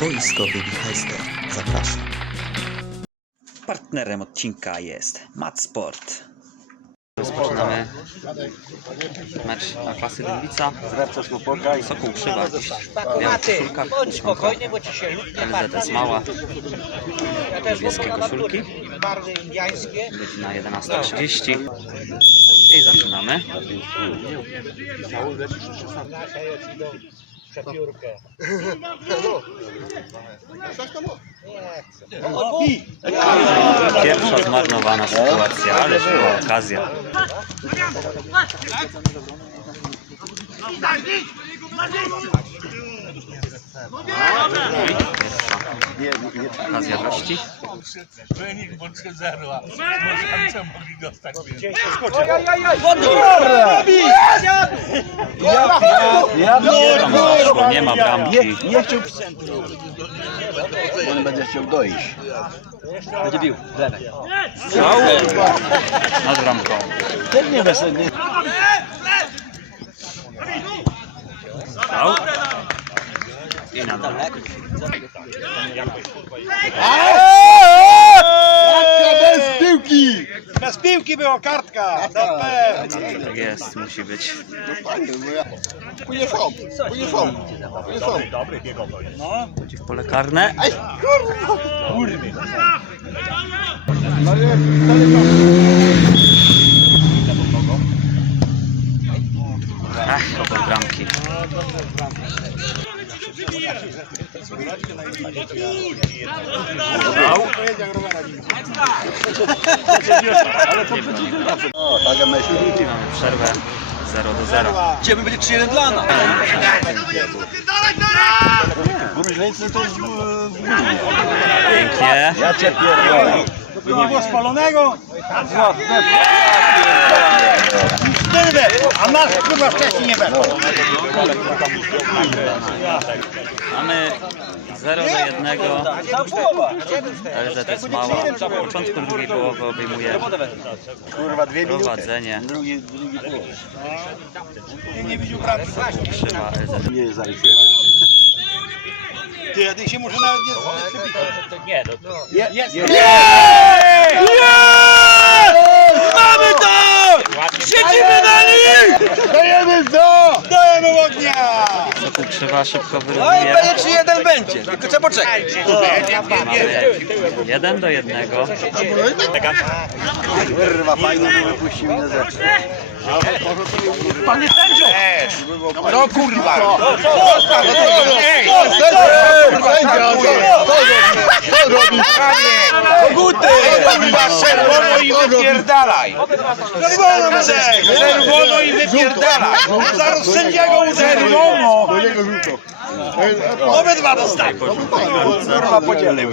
Boiskowy Wichajster. Zapraszam. Partnerem odcinka jest Matsport. Rozpoczynamy mecz na klasy Gliwica. Sokół Krzywa dziś w białych koszulkach. Bądź spokojny, bo ci się lud nie ma. LZS Mała, niebieskie koszulki. Godzina 11.30 i zaczynamy. Przepiórkę. Pierwsza zmarnowana sytuacja, ale była okazja. Pierwsza okazja gości. Wynik po 3-0, a może mogli dostać więcej. Tam zaszło, nie ma bramki. Nie chciał. On będzie chciał dojść. Będzie bił. Strzał nad bramką. Ten nie weselny. Strzał. I na dole. Bez piłki! Bez piłki była kartka! Tak jest, musi być. Pójdzie są, pójdzie są, pójdzie są. Chodzi w pole karne. Ach, obok bramki. O, tak jak myślisz. I mamy przerwę 0 do 0. Gdzie będzie 3-1 dla nas? Gruźlicy to z Pięknie. Ja cię pierdolę. Nie było spalonego! Wtedy nas kurwa wcześniej nie weszło. Mamy 0 do 1. LZS mała. Na początku drugiej połowy obejmuje Kurwa, dwie minuty. prowadzenie. Drugi, drugi pół. Nie widział. Krzywa LZS. Nie zarysować. Ty, ja się może nawet nie przepisać. Nie, no to... Jest! Mamy to! Siedzimy na nich! Dajemy to! Dajemy ognia! Szybko No wyrównuje. 3-1 będzie, tylko trzeba poczekać. 1 do 1. Kurwa, fajnie, że wypuścił na zewnątrz. No kurwa! Koguty! Kurwa, czerwono i wypierdalaj! Czerwono, czerwono i wypierdalaj! Zaraz sędziego czerwono! Obydwa dostaną! Kurwa,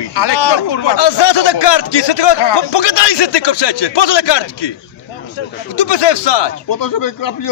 ich. Ale kto kurwa... A za co te kartki? Se tylko, po, pogadali se tylko przecież. Po co te kartki? W dupę sobie wstać. Po to, żeby krapił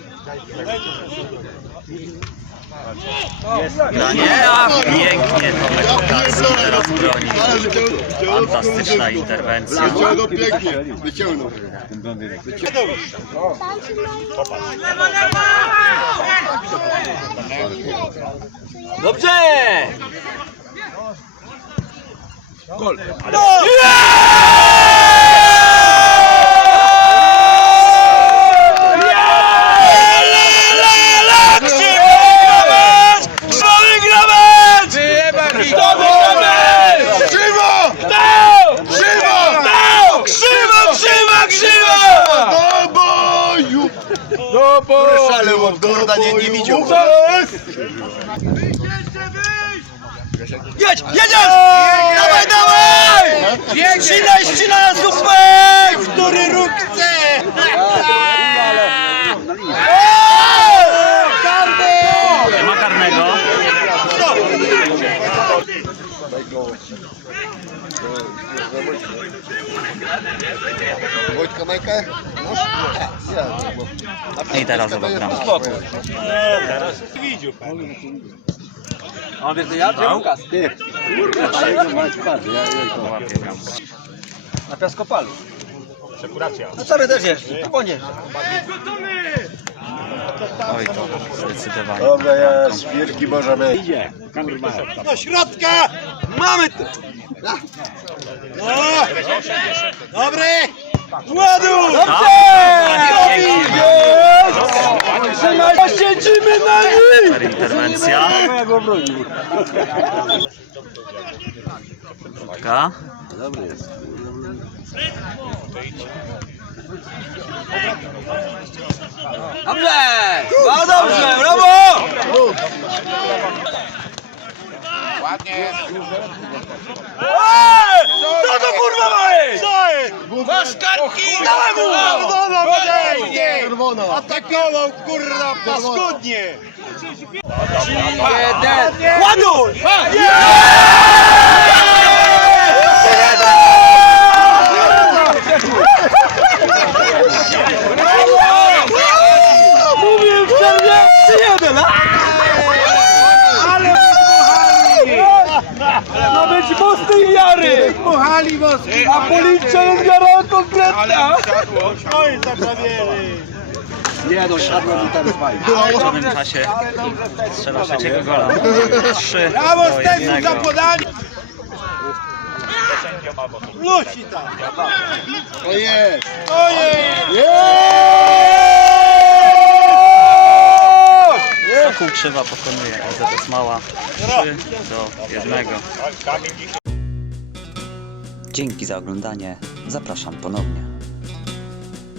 Ej, granie. A, pięknie Tomek Kokarski teraz broni. Fantastyczna interwencja. Wyciągnął pięknie, wyciągnął. Dobrze. Ale on kurwa nie, nie widział. Jedź, jedziesz! Dawaj, dawaj! Ścinaj, ścinaj na zupę! Który róg chce! Nie ma karnego. Wojtka Majkę? No, ja, bo... I teraz obok bramki. Spokój. Widział pan. A wiesz, ja czy Łukasz? Ty. Łapie bramkę. Na piaskopalu. Sekuracja. No co też jest? To bądź. Oj, to zdecydowanie. Dobra, ja świerki możemy. Idzie. Kurwa. Do środka! Mamy to! No! Dobry! Ładu! Trzymaj, siedzimy na nim! Super interwencja. Ka? Dobrze! No dobrze, brawo! Ładnie! Co to kurwa ma być? Co jest? Masz kartki! Dawaj mu! Czerwona podejdzie! Atakował kurwa paskudnie! Jeden! Ładuj! Mówię w przerwie! Jeden! Ale Ma być mocnej Puchali moski! A policja jest wiara konkretna! No i zaprawieli! W pewnym czasie strzela trzeciego gola. 3 Brawo Stefan 1. za podanie! Lusi tam! To jest! Ojej! Sokół Krzywa pokonuje AZS Mała 3 do 1. Dzięki za oglądanie. Zapraszam ponownie.